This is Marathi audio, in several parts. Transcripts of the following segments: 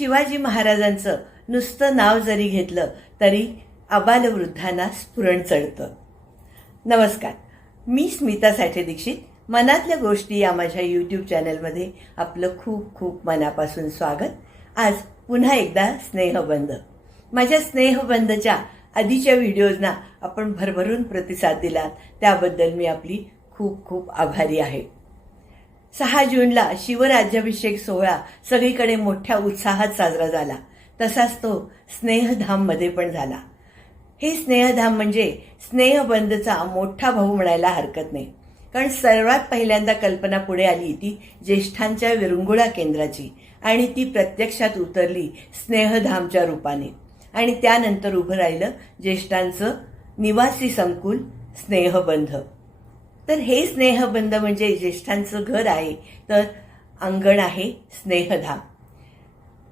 शिवाजी महाराजांचं नुसतं नाव जरी घेतलं तरी आबालवृद्धांना स्फुरण चढतं. नमस्कार, मी स्मिता साठे दीक्षित. मनातल्या गोष्टी या माझ्या यूट्यूब चॅनलमध्ये आपलं खूप खूप मनापासून स्वागत. आज पुन्हा एकदा स्नेहबंध. माझ्या स्नेहबंधच्या आधीच्या व्हिडिओजना आपण भरभरून प्रतिसाद दिलात त्याबद्दल मी आपली खूप खूप आभारी आहे. 6 जूनला शिवराज्याभिषेक सोहळा सगळीकडे मोठ्या उत्साहात साजरा झाला. तसाच तो स्नेहधाममध्ये पण झाला. हे स्नेहधाम म्हणजे स्नेहबंधचा मोठा भाऊ म्हणायला हरकत नाही, कारण सर्वात पहिल्यांदा कल्पना पुढे आली ती ज्येष्ठांच्या विरंगुळा केंद्राची आणि ती प्रत्यक्षात उतरली स्नेहधामच्या रूपाने. आणि त्यानंतर उभं राहिलं ज्येष्ठांचं निवासी संकुल स्नेहबंध. तर हे स्नेहबंध म्हणजे ज्येष्ठांचं घर आहे, तर अंगण आहे स्नेहधाम.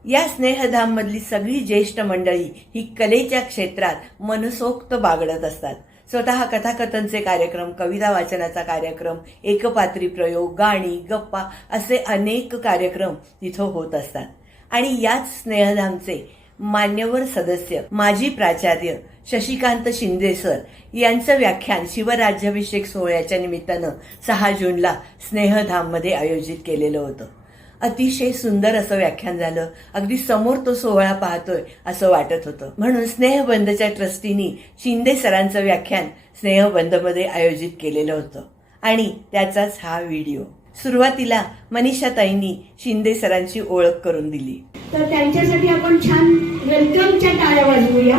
या स्नेहधाम मधली सगळी ज्येष्ठ मंडळी ही कलेच्या क्षेत्रात मनसोक्त बागडत असतात. स्वतः कथाकथनचे कार्यक्रम, कविता वाचनाचा कार्यक्रम, एकपात्री प्रयोग, गाणी, गप्पा असे अनेक कार्यक्रम तिथं होत असतात. आणि याच स्नेहधामचे मान्यवर सदस्य माजी प्राचार्य शशिकांत शिंदे सर यांचं व्याख्यान शिवराज्याभिषेक सोहळ्याच्या निमित्तानं 6 जूनला स्नेहधाममध्ये आयोजित केलेलं होतं. अतिशय सुंदर असं व्याख्यान झालं. अगदी समोर तो सोहळा पाहतोय असं वाटत होतं. म्हणून स्नेहबंधच्या ट्रस्टीनी शिंदे सरांचं व्याख्यान स्नेहबंधमध्ये आयोजित केलेलं होतं आणि त्याचाच हा व्हिडिओ. सुरुवातीला मनीषाताईंनी शिंदे सरांची ओळख करून दिली. तर त्यांच्यासाठी आपण छान वेलकमच्या टाळ्या वाजवूया.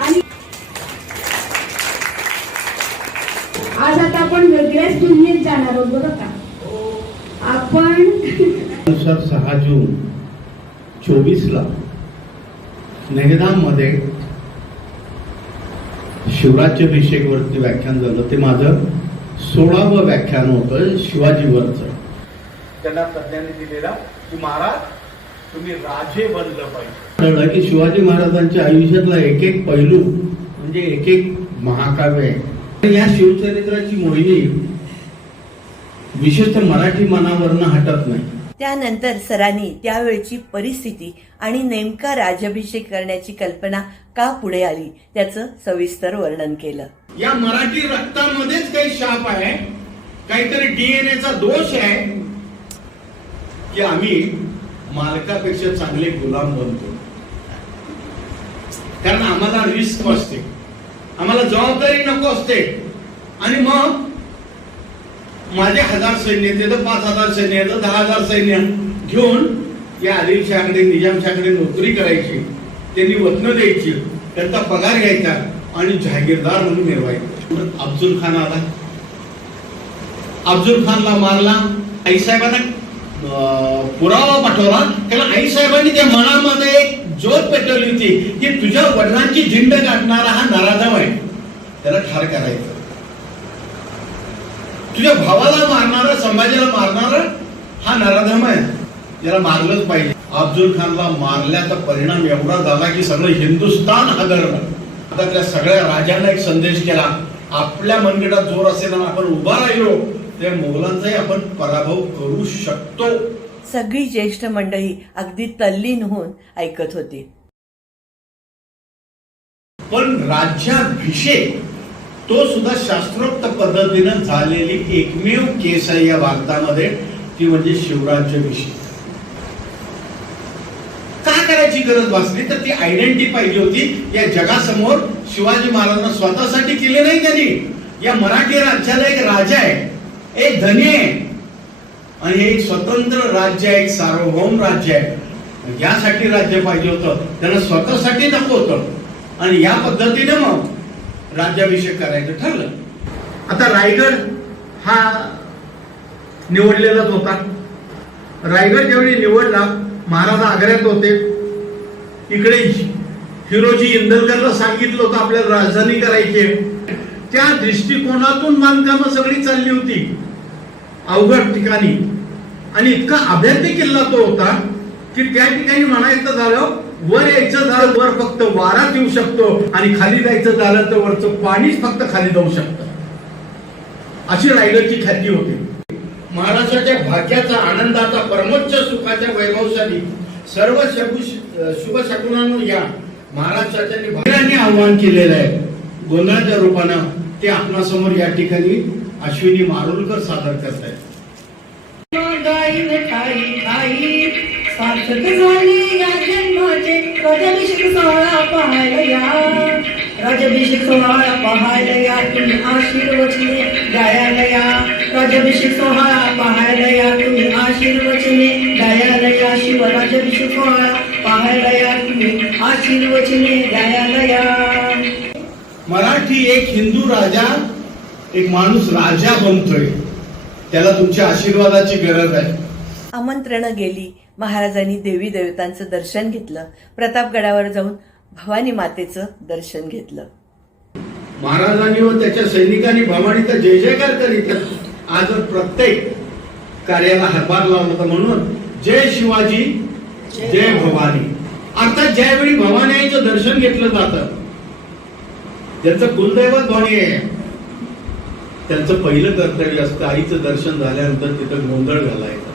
आणि आज आता आपण वेगळ्याच दुनियेत जाणार आहोत बरं का. आपण 6 जून 24ला स्नेहधाम मध्ये शिवराज्याभिषेक वरती व्याख्यान झालं. ते माझं 16वं व्याख्यान होतं शिवाजीवरचं. त्यांना तज्ञांनी दिलेला की महाराज तुम्ही राजे बनलं पाहिजे. कळलं की शिवाजी महाराजांच्या आयुष्यातला एक एक पैलू म्हणजे एक एक महाकाव्य आहे. या शिवचरित्राची मोहिनी विशेषतः मराठी मनावरनं हटत नाही. त्यानंतर सरांनी त्यावेळची परिस्थिती आणि नेमका राज्याभिषेक करण्याची कल्पना का पुढे आली त्याचं सविस्तर वर्णन केलं. या मराठी रक्तामध्येच काही शाप आहे, काहीतरी डीएनएचा दोष आहे की आम्ही मालकापेक्षा चांगले गुलाम बनतो. कारण आम्हाला रिस्क असते, आम्हाला जबाबदारी नको असते. आणि मग माझे 1000 सैन्य येते, 5000 सैन्य येतं, 10,000 सैन्य घेऊन या आदिलशाहाकडे निजामशाहाकडे नोकरी करायची, त्यांनी वतन द्यायची, त्यांचा पगार घ्यायचा आणि जहागीरदार म्हणून मिरवायचं. अफजल खान आला, अफजल खानला मारला. आईसाहेबांना पुरावा पाठवला. त्याला आईसाहेबांनी त्या मनामध्ये एक ज्योत पेटवली होती की तुझ्या वडिलांची झिंड गाठणारा हा नराधम आहे, त्याला ठार करायचं. तुझ्या भावाला मारणारा, संभाजीला मारणारा हा नराधम आहे, त्याला मारलंच पाहिजे. अफजल खानला मारल्याचा परिणाम एवढा झाला की सगळं हिंदुस्थान हादरलं. आता त्या सगळ्या राजांना एक संदेश केला, आपल्या मनगटात जोर असेल आणि आपण उभा राहिलो त्या मोगलांचाही आपण पराभव करू शकतो. सगळी ज्येष्ठ मंडळी अगदी तल्लीन होऊन ऐकत होती. पण राज्याभिषेक तो सुद्धा शास्त्रोक्त पद्धतीनं झालेली एकमेव केस आहे या भारतामध्ये, ती म्हणजे शिवराज्याभिषेक. का करायची गरज भासली तर ती आयडेंटिटी पाहिजे होती या जगासमोर. शिवाजी महाराजांना स्वतःसाठी केले नाही त्यांनी. या मराठी राज्याला एक राजा आहे, एक धनी आहे आणि एक स्वतंत्र राज्य आहे, एक सार्वभौम राज्य आहे. यासाठी राज्य पाहिजे होतं, त्यांना स्वतःसाठी नको होतं. आणि या पद्धतीने मग राज्याभिषेक करायचं ठरलं. आता रायगड हा निवडलेलाच होता. रायगड ज्यावेळी निवडला, महाराज आग्र्यात होते. इकडे हिरोजी इंदलकरला सांगितलं होतं आपल्याला राजधानी करायची. त्या दृष्टिकोनातून बांधकामं सगळी चालली होती अवघड ठिकाणी. आणि इतका अभेद्य किल्ला तो होता की त्या ठिकाणी म्हणायचं झालं वर यायचं झालं वर फक्त वारात येऊ शकतो आणि खाली जायचं झालं तर वरचं पाणीच फक्त खाली जाऊ शकतं. अशी रायगडची ख्याती होती. महाराष्ट्राच्या भाग्याचा, आनंदाचा, परमोच्च सुखाच्या वैभवशाली सर्व शुभ शकुनांनो या महाराष्ट्राच्या भक्तांनी आव्हान केलेलं आहे. गोंधळाच्या रूपानं ते आपणासमोर या ठिकाणी अश्विनी मारुलकर सादर करत आहेत. सार्थक झाली या जन्माचे राज्याभिषेक सोहळा पाहायला या. राज्याभिषेक सोहळा पाहायला या, तुम्ही आशीर्वचने गायला या. राज्याभिषेक सोहळा पाहायला या, तुम्ही आशीर्वचने गायला या. शिवराज्याभिषेक सोहळा पाहायला या, तुम्ही आशीर्वचने गायला या. मराठी एक हिंदू राजा, एक माणूस राजा बनतोय, त्याला तुमच्या आशीर्वादाची गरज आहे. आमंत्रणं गेली. महाराजांनी देवी देवतांचं दर्शन घेतलं. प्रतापगडावर जाऊन भवानी मातेचं दर्शन घेतलं. महाराजांनी व त्याच्या सैनिकांनी भवानीचा जय जयकार करीत आज प्रत्येक कार्याला हातभार लावला होता. म्हणून जय शिवाजी जय भवानी. अर्थात ज्यावेळी भवानीचं दर्शन घेतलं जातं, ज्यांचं कुलदैवत भवानी आहे, त्यांचं पहिलं कर्तव्य असतं आईचं दर्शन झाल्यानंतर तिथं गोंधळ घालायचा.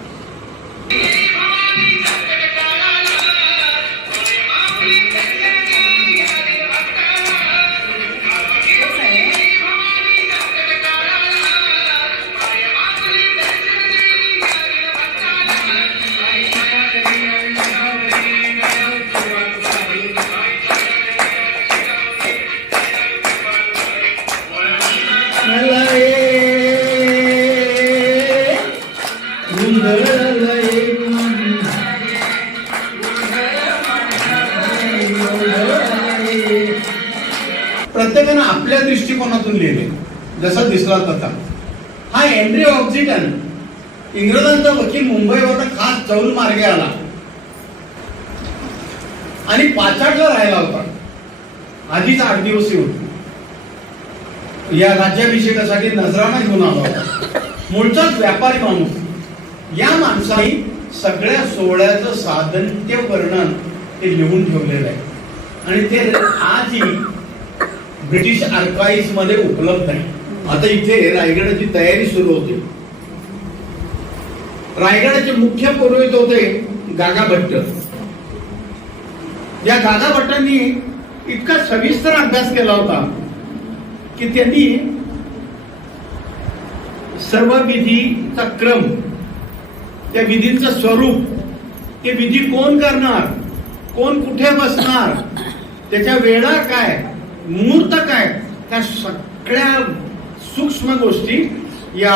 प्रत्येकानं आपल्या दृष्टिकोनातून लिहिले, जसा दिसला तसा. हा हेनरी ऑक्झिटन, इंग्रजांचा वकील, मुंबईवर खास चौल मार्गे आला आणि पाचाडला राहिला होता. आधीच 8 दिवस येऊन या राज्याभिषेकासाठी नजराणा घेऊन आला होता. मूळचाच व्यापारी माणूस. या माणसाने सगळ्या सोहळ्याचं साधन्य वर्णन ते लिहून ठेवलेलं आहे आणि ते आजही ब्रिटिश आर्काइव्ह मध्ये उपलब्ध आहे. आता इथे रायगडाची तयारी सुरू होते. रायगडाचे मुख्य पुरोहित होते गागा भट्ट. या गागा भट्टांनी इतका सविस्तर अभ्यास केला होता की त्यांनी सर्व विधीचा क्रम, त्या विधींचं स्वरूप, ते विधी कोण करणार, कोण कुठे बसणार, त्याच्या वेळा काय, मुहूर्त काय, त्या सगळ्या सूक्ष्म गोष्टी या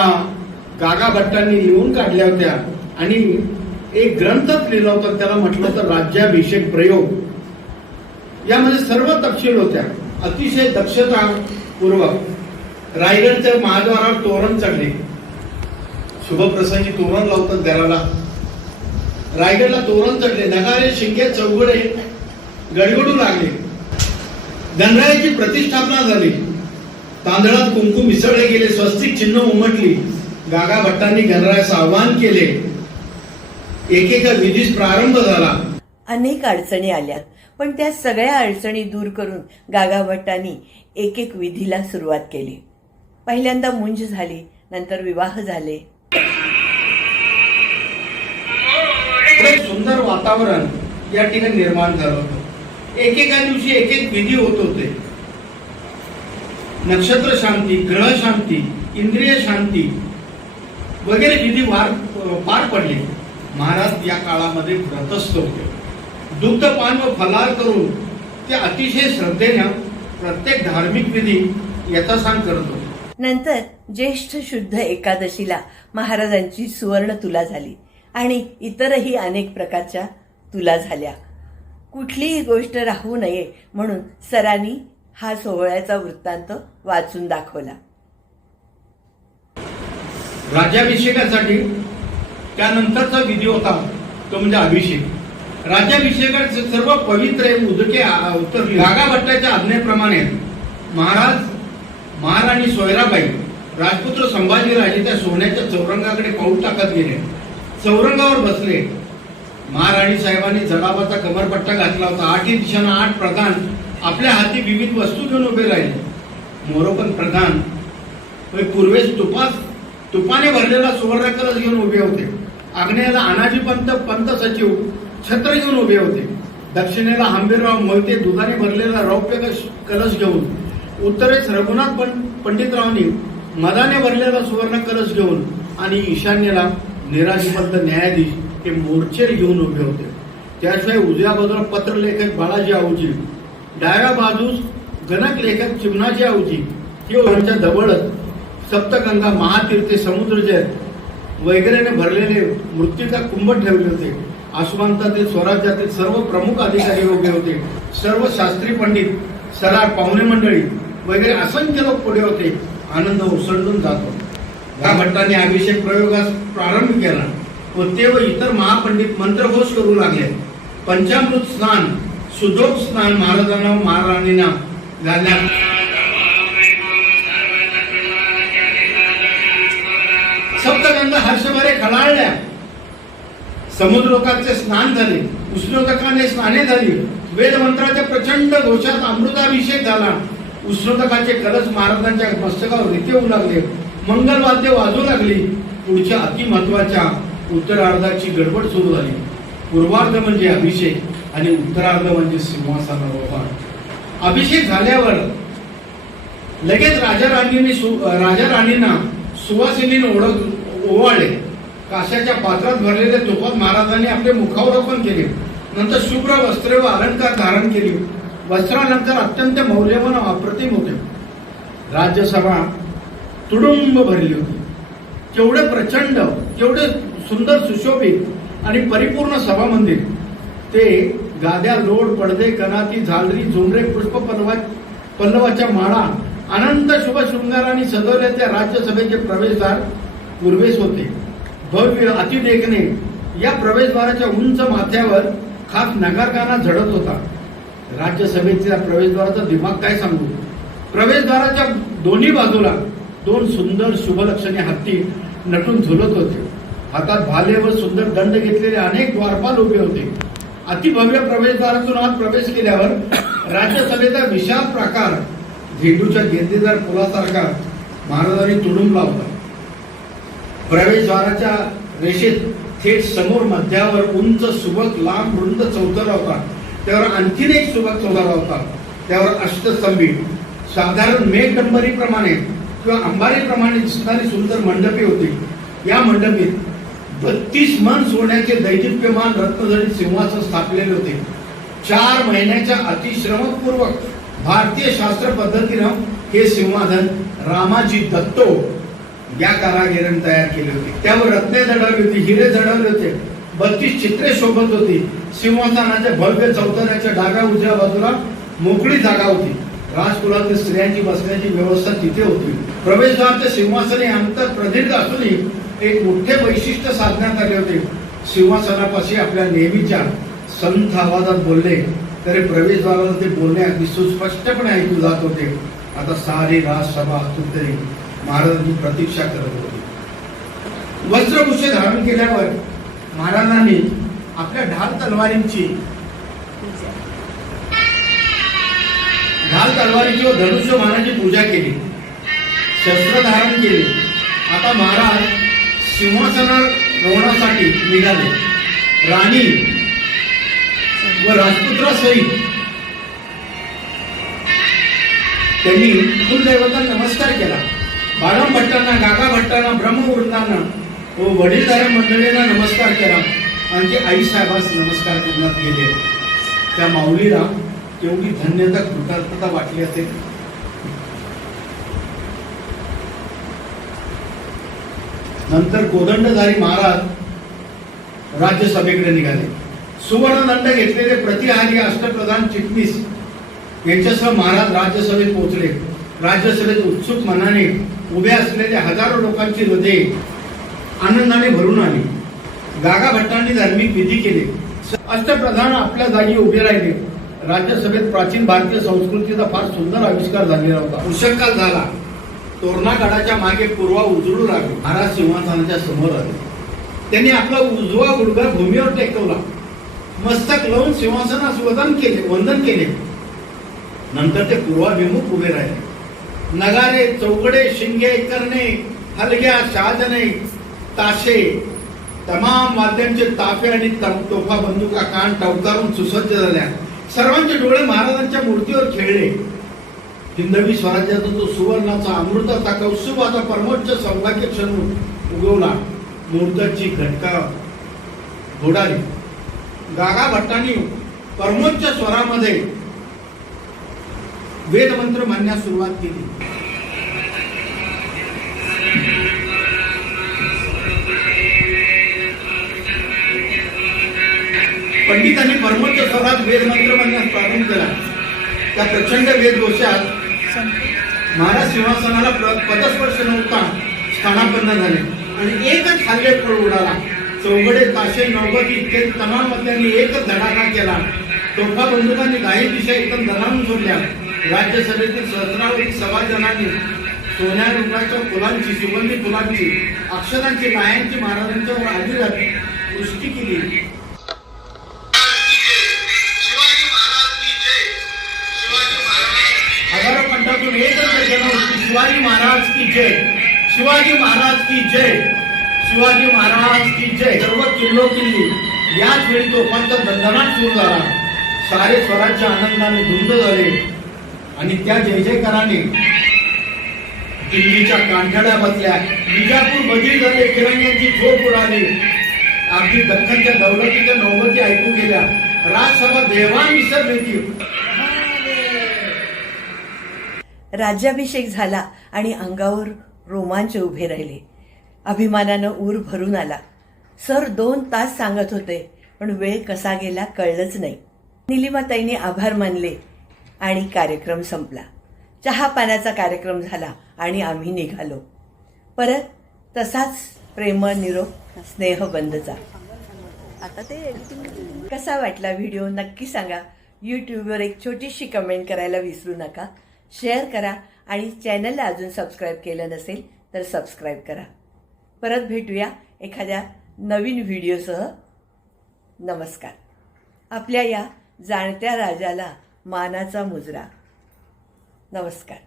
गागा भट्टांनी लिहून काढल्या होत्या आणि एक ग्रंथच लिहिला होता. त्याला म्हटलं होतं राज्याभिषेक प्रयोग. यामध्ये सर्व तपशील होत्या. अतिशय दक्षतापूर्वक रायगडच्या महाद्वारावर तोरण चढले. शुभप्रसंगी तोरण लावतात घराला. रायगडला तोरण चढले. नगारे, शिंगे, चौघडे गडगडू लागले. गणरायाची प्रतिष्ठापना झाली. तांदळात कुंकू मिसळले गेले. स्वस्तिक चिन्ह उमटली. गागा भट्टांनी गणरायास आवाहन केले. एकेका विधीस प्रारंभ झाला. अनेक अडचणी आल्या, पण त्या सगळ्या अडचणी दूर करून गागा भट्टांनी एक एक विधीला सुरुवात केली. पहिल्यांदा मुंज झाली, नंतर विवाह झाले. एक सुंदर वातावरण या ठिकाणी निर्माण झालं होतं. एकेका दिवशी एक एक विधी होत होते. नक्षत्र शांती, ग्रह शांती, इंद्रिय शांती वगैरे विधी पार पडले. महाराज या काळामध्ये व्रतस्थ होते. दुग्धपान व फलाहार करून ते अतिशय श्रद्धेनं प्रत्येक धार्मिक विधी यथासांग करत होते. नंतर ज्येष्ठ शुद्ध एकादशीला महाराजांची सुवर्ण तुला झाली आणि इतरही अनेक प्रकारच्या तुला झाल्या. कुठलीही गोष्ट राहू नये म्हणून सरांनी हा सोहळ्याचा वृत्तांत वाचून दाखवला. राज्याभिषेकासाठी त्यानंतरचा विधी होता तो म्हणजे अभिषेक. राज्याभिषेकाचे सर्व पवित्र उदके उतरली. गागा भट्टाच्या आज्ञेप्रमाणे महाराणी सोयराबाई, राजपुत्र संभाजीराजे त्या सोन्याच्या चौरंगाकडे पाऊल टाकत गेले. चौरंगावर बसले. महाराणी साहेबांनी जडाबाचा कमरपट्टा घातला होता. 8 दिशांना 8 प्रधान आपल्या हाती विविध वस्तू घेऊन उभे राहिले. मोरोपंत प्रधान पूर्वेस तुपाने भरलेला सुवर्ण कलश घेऊन उभे होते. आग्नेयेला अनाजी पंत सचिव छत्र घेऊन उभे होते. दक्षिणेला हंबीरराव मोहिते दुधाने भरलेला रौप्य कलश घेऊन, उत्तरेस रघुनाथ पंडितरावांनी मदाने भरलेला सुवर्ण कलश घेऊन आणि ईशान्येला निराजीपंत न्यायाधीश हे मोर्चे घेऊन उभे होते. त्याशिवाय उजव्या बाजूला पत्रलेखक बाळाजी आऊजी, डाव्या बाजूस गणक लेखक चिमणाजी आऊजी हे यांच्या जवळच सप्तगंगा, महातीर्थे, समुद्रजय वगैरेने भरलेले मृत्तिका कुंभ ठेवले होते. आसमंतातील स्वराज्यातील सर्व प्रमुख अधिकारी उभे होते. सर्व शास्त्री पंडित, सरार, पाहुणे मंडळी वगैरे असंख्य लोक पुढे होते. आनंद ओसंडून जातो. या भट्टाने अभिषेक प्रयोगास प्रारंभ केला व ते व इतर महापंडित मंत्रघोष करू लागले. पंचामृत स्नान, सुधोग स्नान महाराजांना महाराणींना घालण्यात सप्तगंगा हर्षभरे खळाळल्या. समुद्रोकाचे स्नान झाले, उष्णोदकाने स्नाने झाली. वेदमंत्राच्या प्रचंड घोषात अमृताभिषेक झाला. उष्णोदकाचे कलश महाराजांच्या मस्तकावर रिते लागले. मंगलवाद्य वाजू लागली. पुढच्या अतिमहत्वाच्या उत्तरार्धाची गडबड सुरू झाली. पूर्वार्ध म्हणजे अभिषेक आणि उत्तरार्ध म्हणजे सिंहासनारोहण. अभिषेक झाल्यावर लगेच राजा राणींना सुवासिनीने ओवाळले. काशाच्या पात्रात भरलेले तुपात महाराजांनी आपले मुखावरोपण केले. नंतर शुभ्र वस्त्रे व अलंकार धारण केली. वस्त्रालंकार अत्यंत मौल्यवान व अप्रतिम होते. राज्यसभा तुडुंब भरली होती. केवढे प्रचंड, केवढे सुंदर, सुशोभित आणि परिपूर्ण सभा मंदिर. ते गाद्या, लोड, पडदे, कनाती, झालरी, झुमरे, पुष्प पल्लवाच्या माळा अनंत शुभ शृंगाराने सजवले. त्या राज्यसभेचे प्रवेशद्वार पूर्वेस होते. भव्य अतिदेखणे या प्रवेशद्वाराच्या उंच माथ्यावर खास नगारखाना झडत होता. राज्यसभेच्या प्रवेशद्वाराचा दिमाग काय सांगू. प्रवेशद्वाराच्या दोन्ही बाजूला दोन सुंदर शुभलक्षणी हत्ती नटून झुलत होते. हातात भाले व सुंदर दंड घेतलेले अनेक द्वारपाल उभे होते. अतिभव्य प्रवेशद्वारातून आत प्रवेश केल्यावर राज्यसभेचा विशाल प्राकार झेंडूच्या गेंदेदार फुलासारखा महाराजांनी तुडुंबला होता. प्रवेशद्वाराच्या रेषेत थेट समोर मध्यावर उंच सुबक लांब रुंद चौथरा होता. त्यावर आणखीन एक सुबक चौथरा होता. त्यावर अष्टस्तंभी साधारण मेघडंबरीप्रमाणे किंवा अंबारीप्रमाणे दिसणारी सुंदर मंडपे होती. या मंडपीत 32 मन सोन्याचे दैदिप्यमान रत्नजडित सिंहासन स्थापलेले होते. 4 महिन्याच्या अतिश्रमपूर्वक भारतीय शास्त्र पद्धतीनं हे सिंहासन रामाजी दत्तो या कारागिरांनी तयार केले होते. त्यावर रत्ने जडवली होती, हिरे जडवले होते. 32 चित्रे शोभत होती. सिंहासनाच्या भव्य चौथऱ्याच्या डाव्या उजव्या बाजूला मोकळी जागा होती. राजकुलातील स्त्रियांची बसण्याची व्यवस्था तिथे होती. प्रवेशद्वाराचे सिंहासन हे अंतर प्रदीर्घ असूनही एक मोठे वैशिष्ट्य साधण्यात आले होते. सिंहासनापाशी आपल्या नेहमीच्या संथ आवाजात बोलले तरी प्रवेशद्वाराला ते बोलणे अगदी सुस्पष्टपणे ऐकू जात होते. आता सारी राजसभा आतुरतेने महाराजांची प्रतीक्षा करत होती. वस्त्रभूषे धारण केल्यावर महाराजांनी आपल्या ढाल तलवारींची व धनुष्यबाणाची पूजा केली, शस्त्र धारण केले. आता महाराज सिंहासनावर रोवण्यासाठी निघाले. राणी व राजपुत्रासहित त्यांनी कुलदैवतांना नमस्कार केला. बाळम भट्टांना, गागा भट्टांना, ब्रह्मवृंदांना व वडीलधाऱ्या मंडळींना नमस्कार केला आणि ते आईसाहेबास नमस्कार करण्यात गेले. त्या माऊलीला तेवढी धन्यता, कृतज्ञता वाटली असेल. नंतर कोदंडधारी महाराज राज्यसभेकडे निघाले. सुवर्णदंड घेतलेले प्रतिहारी अष्टप्रधान चिटणीस यांच्यासह महाराज राज्यसभेत पोहोचले. राज्यसभेत उत्सुक मनाने उभे असलेले हजारो लोकांची हृदये आनंदाने भरून आली. गागा भट्टांनी धार्मिक विधी केले. अष्टप्रधान आपल्या जागी उभे राहिले. राज्यसभेत प्राचीन भारतीय संस्कृतीचा फार सुंदर आविष्कार झालेला होता. उषःकाल झाला. तोरणागडाच्या मागे पूर्वा उजळू लागले. महाराज सिंहासनाच्या समोर आले. त्यांनी आपला उजवा गुडघा भूमीवर टेकवला. मस्तक लावून सिंहासनास वंदन केले. नंतर ते पूर्वाभिमुख उभे राहिले. नगारे चौकडे शिंगे करणे हलग्या साधने ताशे तमाम वाद्यांचे ताफे आणि तोफा बंदुका कान टवकारून सुसज्ज झाल्या. सर्वांचे डोळे महाराजांच्या मूर्तीवर खेळले. हिंदवी स्वराज्याचा तो सुवर्णाचा अमृताचा कौस्तुभाचा परमोच्च सौभाग्य क्षण उगवला. मुहूर्ताची घटका घोडाली. गागा भट्टांनी परमोच्च स्वरामध्ये वेदमंत्र म्हणण्यास सुरुवात केली. पंडितांनी परमोच्च स्वरात वेदमंत्र म्हणण्यास प्रारंभ केला. त्या प्रचंड वेदघोषात महाराज सिंहासनाला पदस्पर्श नव्हता स्थानापन्न झाले आणि एकच हल्लेखोर उडाला. चौघडे ताशे नौबती इत्यादी तमाम वाद्यांनी एकच धडाका केला. तोफा बंदुकांनी काही दिशा एकदम दणाणून सोडल्या. राज्यसभेतील सहस्रावधी सभाजनांनी सोन्या रुपयाच्या फुलांची सुगंधी फुलांची अक्षरांची लायांची महाराजांच्यावर आदिरात पुष्टी केली. हजारो कंठातून एकच गर्जना होती, शिवाजी महाराज की जय, शिवाजी महाराज की जय, शिवाजी महाराज की जय. सर्व किल्लो किल्ली याच वेळी तोफांचा दणदणाट सुरू झाला. सारे स्वराज्य आनंदाने धुंद झाले आणि त्या जय जयकाराने दिल्लीच्या कांठड्या बसल्या. विजापूर बजीर झाले. फिरंग्यांची झोप उडाली. अगदी दख्खनच्या दौलतीच्या नौबती ऐकू गेल्या. राजसभा देवाण विसरली ती. राज्याभिषेक झाला आणि अंगावर रोमांच उभे राहिले. अभिमानानं ऊर भरून आला. सर 2 तास सांगत होते पण वेळ कसा गेला कळलंच नाही. निलिमाताईंनी आभार मानले आणि कार्यक्रम संपला. चहा पाण्याचा कार्यक्रम झाला आणि आम्ही निघालो. परत तसाच प्रेम निरोप स्नेहबंधचा. आता ते कसा वाटला व्हिडिओ नक्की सांगा. यूट्यूबवर एक छोटीशी कमेंट करायला विसरू नका. शेअर करा आणि चॅनलला अजून सबस्क्राईब केलं नसेल तर सबस्क्राईब करा. परत भेटूया एखाद्या नवीन व्हिडिओसह. नमस्कार. आपल्या या जाणत्या राजाला मानाचा मुजरा. नमस्कार.